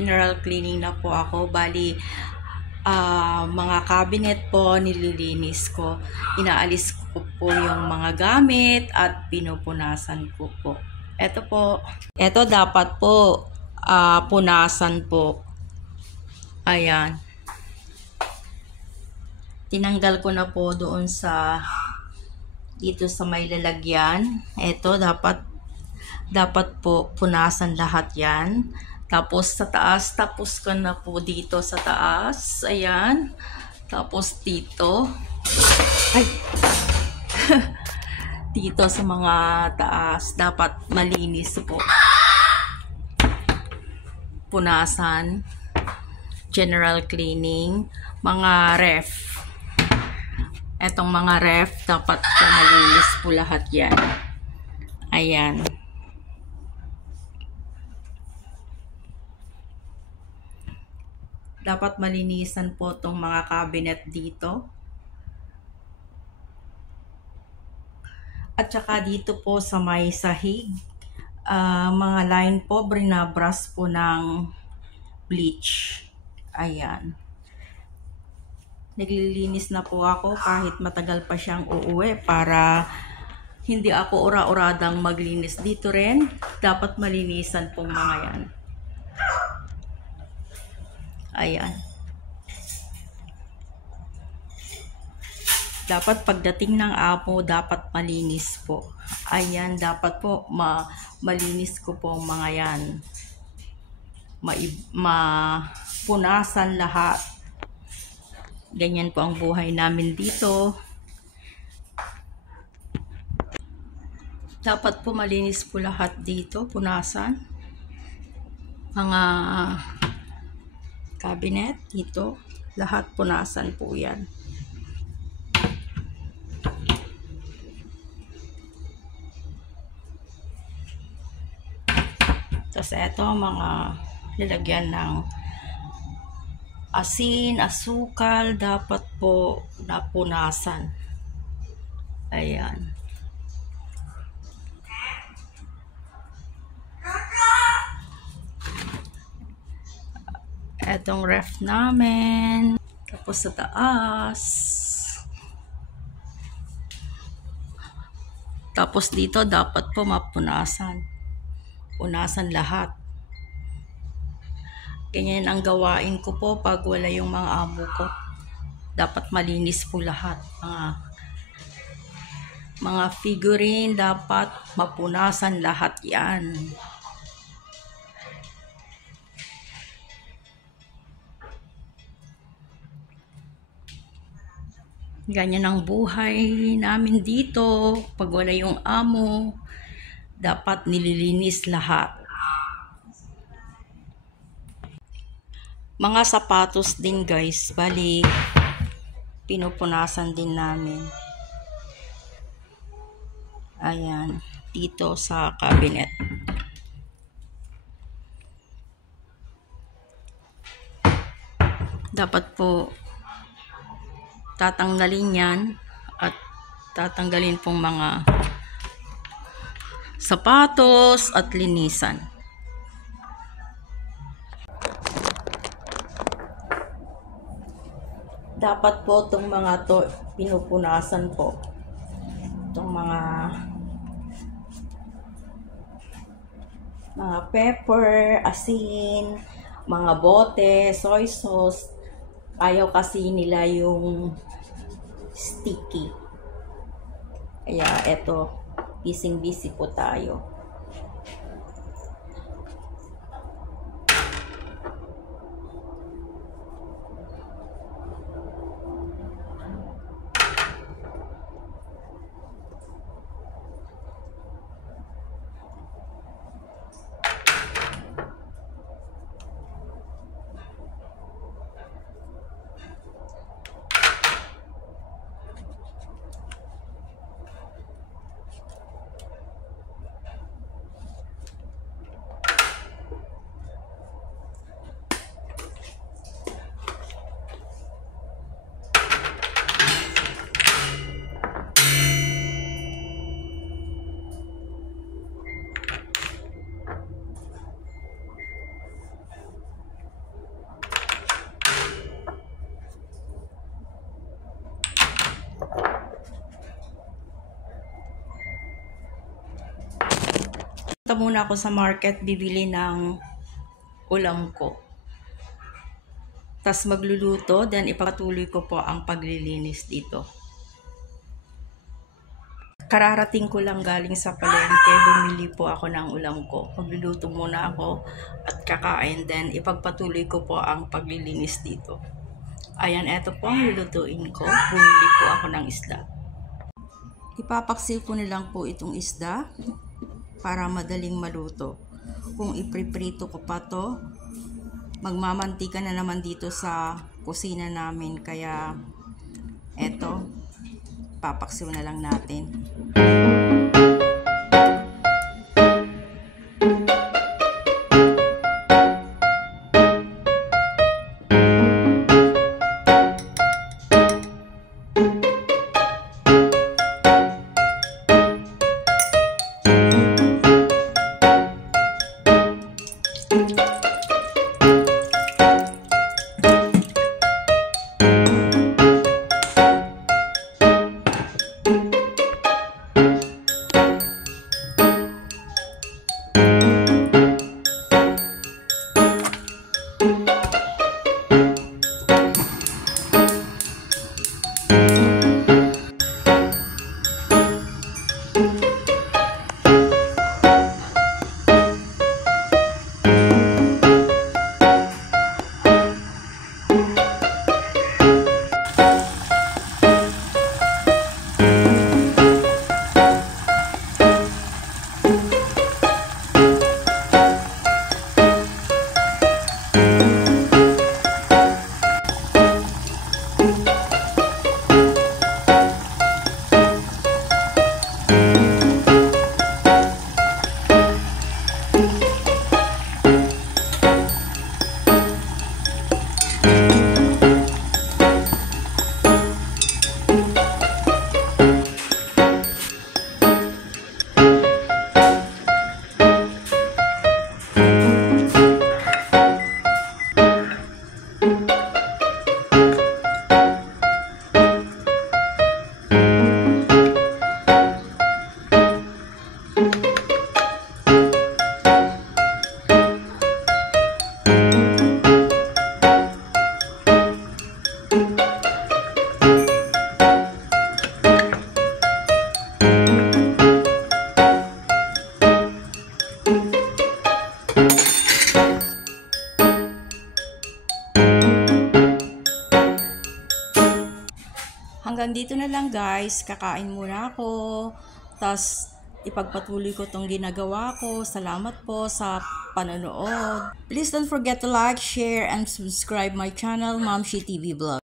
Nagge-general cleaning na po ako. Bali, mga cabinet po nililinis ko. Inaalis ko po yung mga gamit at pinupunasan ko po. Ito po. Ito dapat po punasan po. Ayan. Tinanggal ko na po doon sa dito sa may lalagyan. Ito dapat po punasan lahat yan. Tapos sa taas, tapos ko na po dito sa taas. Ayan. Tapos dito. Ay! Dito sa mga taas, dapat malinis po. Punasan. General cleaning. Mga ref. Etong mga ref, dapat po malinis po lahat yan. Ayan. Dapat malinisan po itong mga cabinet dito. At saka dito po sa may sahig, mga line po, brinabras po ng bleach. Ayan. Naglilinis na po ako kahit matagal pa siyang uuwi para hindi ako ura-uradang maglinis dito rin. Dapat malinisan pong mga yan. Ayan. Dapat pagdating ng amo, dapat malinis po. Ayan, dapat po malinis ko po mga yan. Mapunasan lahat. Ganyan po ang buhay namin dito. Dapat po malinis po lahat dito, punasan. Mga cabinet dito, lahat punasan po yan. Tapos eto mga lalagyan ng asin, asukal, dapat po napunasan. Ayan. Etong ref namin. Tapos sa taas. Tapos dito dapat po mapunasan. Punasan lahat. Ganyan ang gawain ko po pag wala yung mga amo ko. Dapat malinis po lahat. Mga figurine, dapat mapunasan lahat yan. Ganyan ang buhay namin dito. Pag wala yung amo, dapat nililinis lahat. Mga sapatos din guys, bali pinupunasan din namin. Ayan, dito sa cabinet. Dapat po tatanggalin yan at tatanggalin pong mga sapatos at linisan. Dapat po itong mga to pinupunasan po. Itong mga pepper, asin, mga bote, soy sauce. Ayaw kasi nila yung sticky. Kaya eto, busy po tayo. Punta muna ako sa market bibili ng ulam ko. Tas magluluto, then ipatuloy ko po ang paglilinis dito. Kararating ko lang galing sa palengke, bumili po ako ng ulam ko. Magluluto muna ako at kakain, then ipagpatuloy ko po ang paglilinis dito. Ayan, eto po ang lulutuin ko. Bumili po ako ng isda. Ipapaksil ko nilang po itong isda para madaling maluto. Kung ipriprito ko pa to, magmamantika na naman dito sa kusina namin, kaya eto, papaksiw na lang natin. Hanggang dito na lang guys, kakain muna ako, tas ipagpatuloy ko tong ginagawa ko. Salamat po sa panonood. Please don't forget to like, share, and subscribe my channel, Momshi TV Vlog.